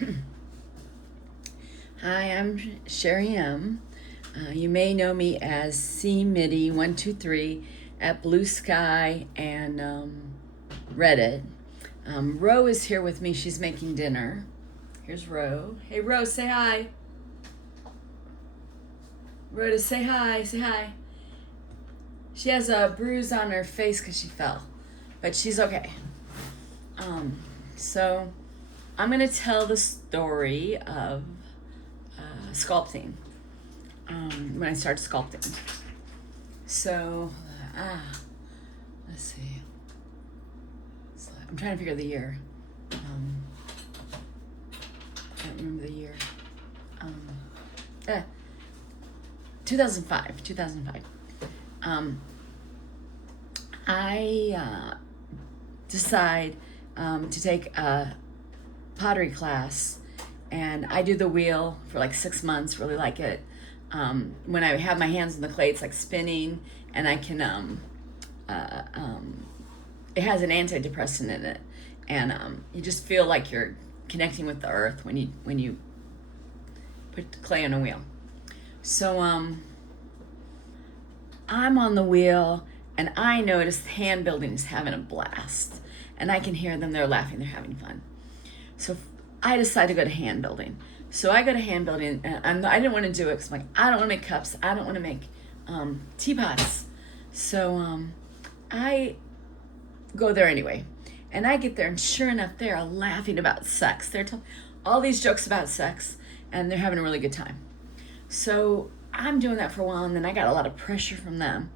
Hi, I'm Cheri M. You may know me as Cmitty123 at bluesky and Reddit. Ro is here with me. She's making dinner. Here's Ro. Hey, Ro, say hi. Rhoda, say hi. Say hi. She has a bruise on her face because she fell, but she's okay. So I'm going to tell the story of sculpting when I started sculpting. So, let's see. So I'm trying to figure the year. Can't remember the year. 2005. 2005. I decide to take a pottery class, and I do the wheel for like 6 months. Really like it. When I have my hands on the clay, it's like spinning, and I can it has an antidepressant in it, and you just feel like you're connecting with the earth when you put the clay on a wheel. So I'm on the wheel, and I notice hand building is having a blast, and I can hear them. They're laughing. They're having fun. So I decided to go to hand building. So I go to hand building, and I didn't want to do it because I'm like, I don't want to make cups. I don't want to make teapots. So I go there anyway. And I get there, and sure enough, they're laughing about sex. They're telling all these jokes about sex, and they're having a really good time. So I'm doing that for a while, and then I got a lot of pressure from them.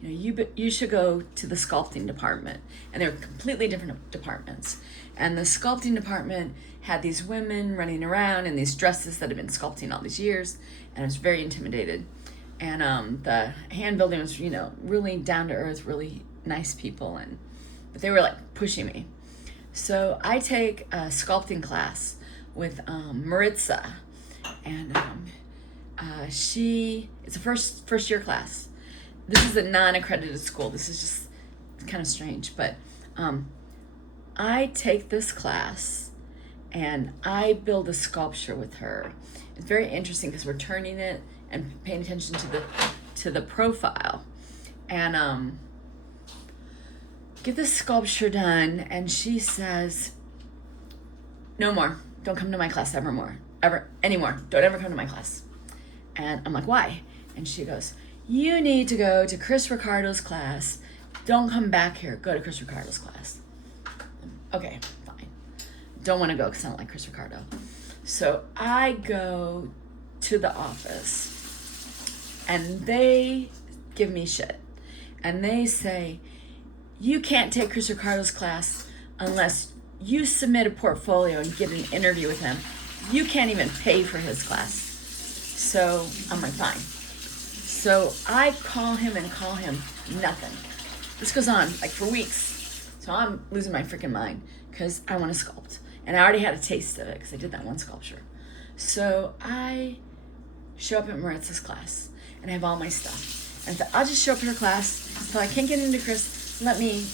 You should go to the sculpting department. And they're completely different departments. And the sculpting department had these women running around in these dresses that had been sculpting all these years, and I was very intimidated. And the hand building was, really down to earth, really nice people, but they were like pushing me. So I take a sculpting class with Maritza, and it's a first year class. This is a non-accredited school. This is just kind of strange, but I take this class and I build a sculpture with her. It's very interesting because we're turning it and paying attention to the profile, and get this sculpture done. And she says, "No more. Don't come to my class ever anymore. Don't ever come to my class." And I'm like, "Why?" And she goes, "You need to go to Chris Ricardo's class. Don't come back here. Go to Chris Ricardo's class." Okay, fine. Don't want to go because I don't like Chris Ricardo. So I go to the office, and they give me shit. And they say, "You can't take Chris Ricardo's class unless you submit a portfolio and get an interview with him. You can't even pay for his class." So I'm like, fine. So I call him, nothing. This goes on like for weeks. So I'm losing my freaking mind because I want to sculpt. And I already had a taste of it because I did that one sculpture. So I show up at Maritza's class, and I have all my stuff. And I thought, I'll just show up at her class. So I can't get into Chris. Let me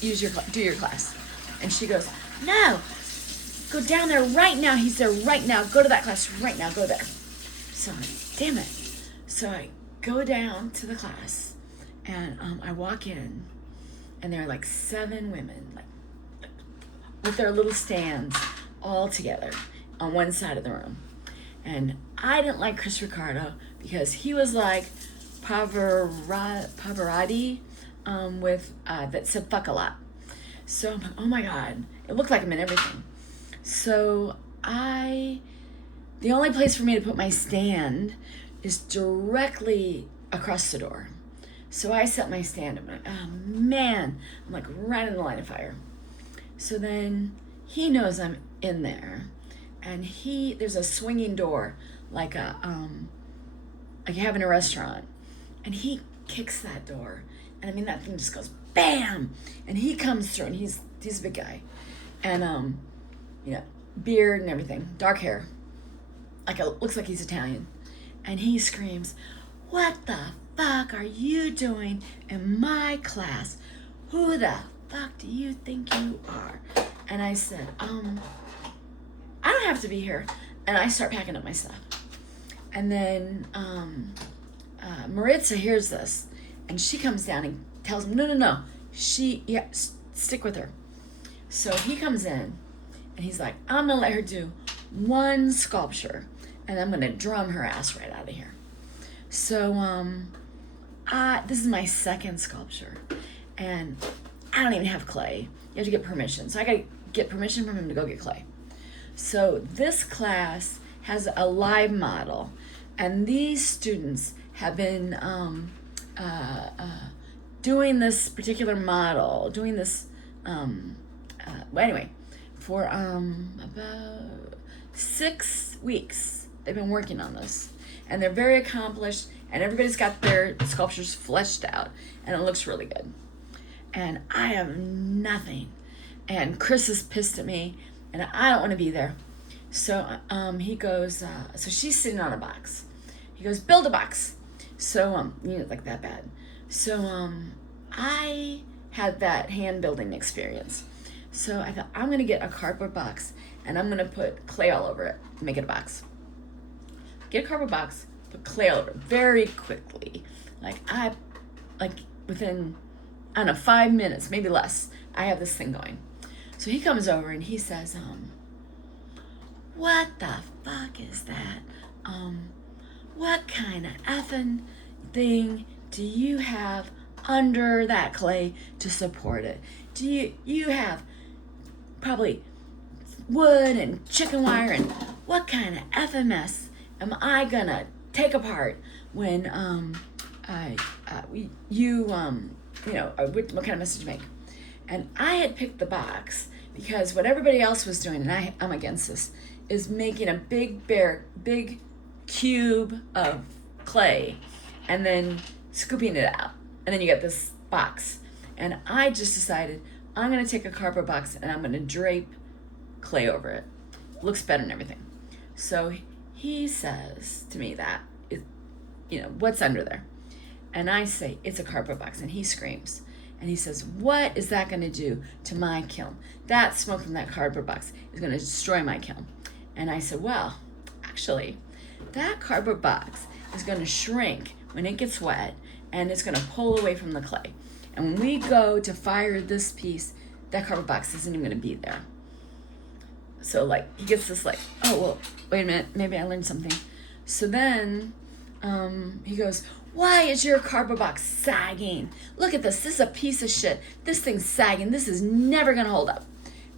do your class. And she goes, "No, go down there right now. He's there right now. Go to that class right now. Go there." So I'm like, damn it. So I go down to the class, and I walk in, and there are like 7 women, like with their little stands all together on one side of the room. And I didn't like Chris Ricardo because he was like Pavarotti that said fuck a lot. So I'm like, oh my God, it looked like him in everything. So the only place for me to put my stand is directly across the door. So I set my stand. I'm like, oh man, I'm like right in the line of fire. So then he knows I'm in there, and there's a swinging door like you have in a restaurant, and he kicks that door, and I mean that thing just goes bam, and he comes through, and he's a big guy, and beard and everything, dark hair, looks like he's Italian, and he screams, "What the fuck are you doing in my class? Who the fuck do you think you are?" And I said, I don't have to be here. And I start packing up my stuff. And then Maritza hears this, and she comes down and tells him, no, stick with her. So he comes in, and he's like, I'm gonna let her do one sculpture, and I'm gonna drum her ass right out of here. So this is my second sculpture, and I don't even have clay. You have to get permission. So I gotta get permission from him to go get clay. So this class has a live model, and these students have been doing this particular model, for about 6 weeks. They've been working on this, and they're very accomplished, and everybody's got their sculptures fleshed out, and it looks really good. And I have nothing, and Chris is pissed at me, and I don't want to be there. So he goes, so she's sitting on a box. He goes, build a box. So, like that bad. So I had that hand building experience. So I thought, I'm going to get a cardboard box, and I'm going to put clay all over it, make it a box. Get a cardboard box, put clay all over it very quickly. Within, 5 minutes, maybe less, I have this thing going. So he comes over and he says, what the fuck is that? What kind of effing thing do you have under that clay to support it? Do you have probably wood and chicken wire, and what kind of effing mess am I gonna take apart when what kind of mess did you make? And I had picked the box because what everybody else was doing, and I'm against this, is making a big cube of clay and then scooping it out. And then you get this box. And I just decided I'm going to take a cardboard box and I'm going to drape clay over it. Looks better and everything. So he says to me that, what's under there? And I say, it's a cardboard box. And he screams. And he says, what is that going to do to my kiln? That smoke from that cardboard box is going to destroy my kiln. And I said, well, actually, that cardboard box is going to shrink when it gets wet, and it's going to pull away from the clay. And when we go to fire this piece, that cardboard box isn't even going to be there. So, he gets this, oh, well, wait a minute, maybe I learned something. So then he goes, why is your cardboard box sagging? Look at this. This is a piece of shit. This thing's sagging. This is never going to hold up.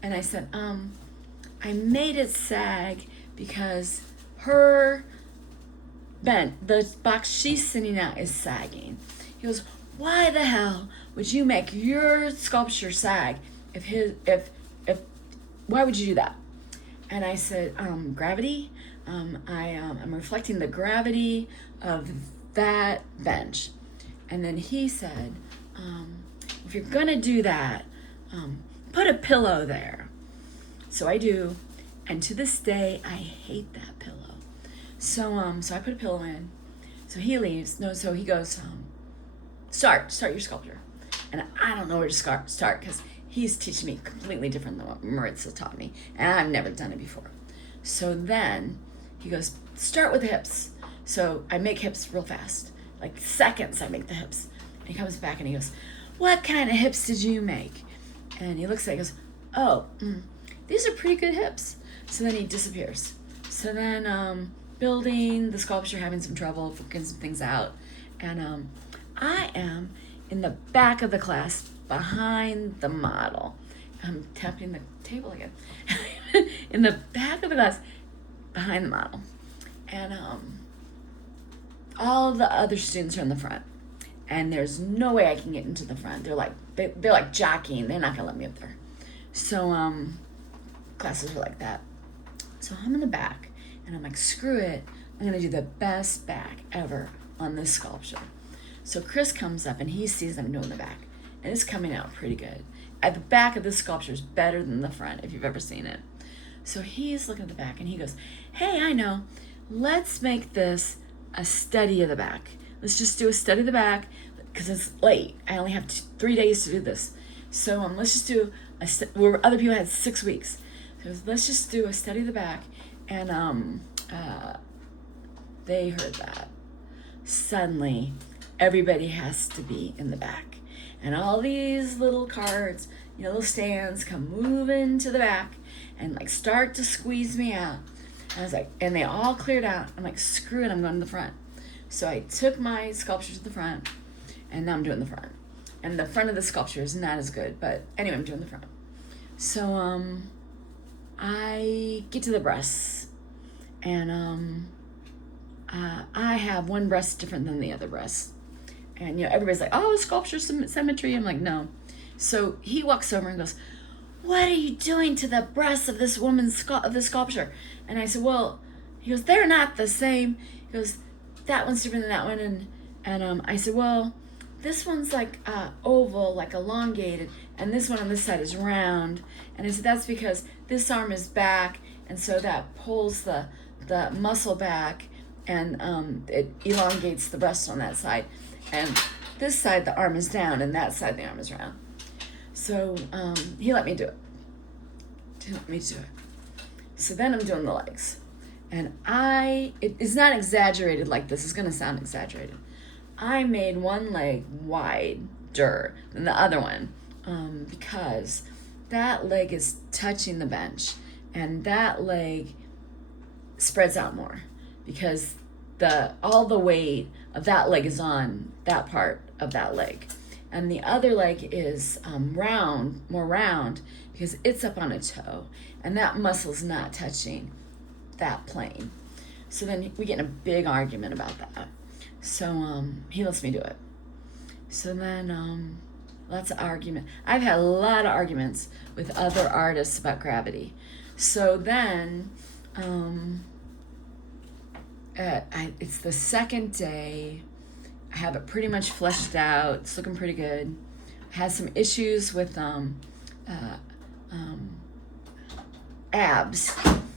And I said, I made it sag because the box she's sitting at is sagging. He goes, why the hell would you make your sculpture sag why would you do that? And I said, gravity. I'm reflecting the gravity of that bench. And then he said, if you're gonna do that, put a pillow there. So I do, and to this day I hate that pillow. So I put a pillow in. So he leaves. So he goes, start your sculpture. And I don't know where to start because he's teaching me completely different than what Maritza taught me, and I've never done it before. So then he goes, start with the hips. So I make hips real fast, seconds I make the hips. And he comes back and he goes, what kind of hips did you make? And he looks at it and goes, oh, these are pretty good hips. So then he disappears. So then building the sculpture, having some trouble, figuring some things out. And I am in the back of the class behind the model. I'm tapping the table again. In the back of the class behind the model. And all the other students are in the front. And there's no way I can get into the front. They're like jockeying. They're not gonna let me up there. So classes are like that. So I'm in the back and I'm like, screw it. I'm gonna do the best back ever on this sculpture. So Chris comes up and he sees I'm doing the back. And it's coming out pretty good. At the back of this sculpture is better than the front, if you've ever seen it. So he's looking at the back and he goes, hey, I know. Let's make this a study of the back. Let's just do a study of the back because it's late. I only have 3 days to do this. So let's just do where other people had 6 weeks. So let's just do a study of the back. And they heard that. Suddenly, everybody has to be in the back. And all these little carts, little stands come moving to the back and like start to squeeze me out. And I was like, and they all cleared out. I'm like, screw it, I'm going to the front. So I took my sculpture to the front, and now I'm doing the front. And the front of the sculpture is not as good, but anyway, I'm doing the front. So I get to the breasts, and I have one breast different than the other breast. And everybody's like, oh, sculpture symmetry. I'm like, no. So he walks over and goes, what are you doing to the breasts of this woman's of the sculpture? And I said, well, he goes, they're not the same. He goes, that one's different than that one. And I said, well, this one's like oval, like elongated, and this one on this side is round. And I said, that's because this arm is back, and so that pulls the muscle back, and it elongates the breast on that side. And this side, the arm is down, and that side, the arm is round. So he let me do it. He let me do it. So then I'm doing the legs. And it is not exaggerated like this. It's going to sound exaggerated. I made one leg wider than the other one because that leg is touching the bench, and that leg spreads out more because all the weight of that leg is on that part of that leg. And the other leg is more round because it's up on a toe, and that muscle's not touching that plane. So then we get in a big argument about that. So he lets me do it. So then lots of argument. I've had a lot of arguments with other artists about gravity. So then it's the second day. I have it pretty much fleshed out. It's looking pretty good. I had some issues with abs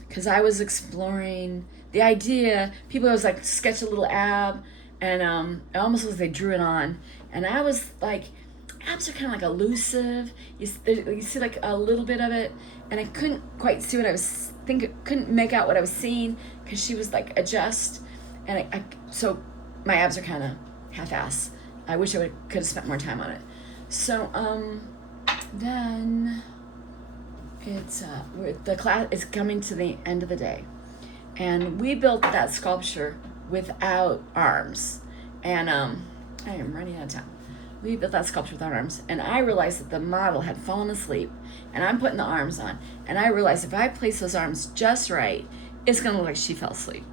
because I was exploring the idea. People always like sketch a little ab, and it almost was they drew it on. And I was like, abs are kind of like elusive. You see like a little bit of it, and I couldn't quite see what I was couldn't make out what I was seeing because she was like adjust, and so my abs are kind of half-ass. I wish I could have spent more time on it. So then it's the class is coming to the end of the day, and we built that sculpture without arms, and I am running out of time. We built that sculpture without arms, and I realized that the model had fallen asleep, and I'm putting the arms on, and I realized if I place those arms just right, it's gonna look like she fell asleep.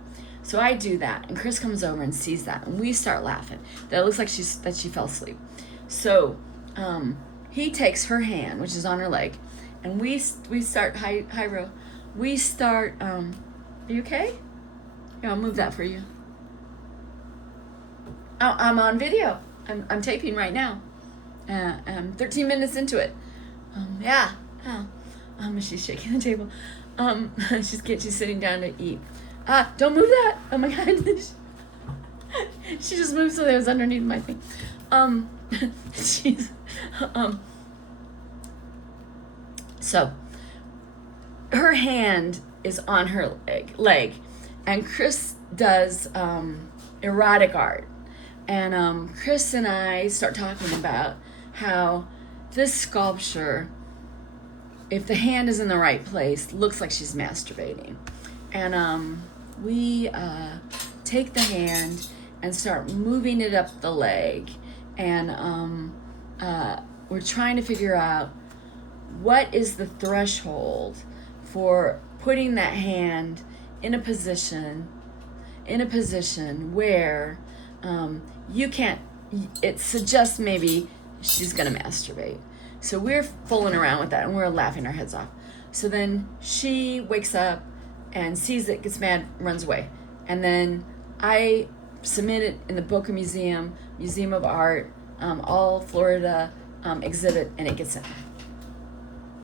So I do that, and Chris comes over and sees that, and we start laughing. That it looks like that she fell asleep. So he takes her hand, which is on her leg, and we start high row. We start. Are you okay? Yeah, I'll move that for you. Oh, I'm on video. I'm taping right now. I'm 13 minutes into it. Yeah. Oh. She's shaking the table. She's sitting down to eat. Don't move that. Oh my God. She just moved so that it was underneath my thing. So her hand is on her leg, and Chris does erotic art. And Chris and I start talking about how this sculpture, if the hand is in the right place, looks like she's masturbating. And we take the hand and start moving it up the leg. And we're trying to figure out what is the threshold for putting that hand in a position where you can't, it suggests maybe she's gonna masturbate. So we're fooling around with that, and we're laughing our heads off. So then she wakes up and sees it, gets mad, runs away. And then I submit it in the Boca Museum of Art, all Florida exhibit, and it gets in.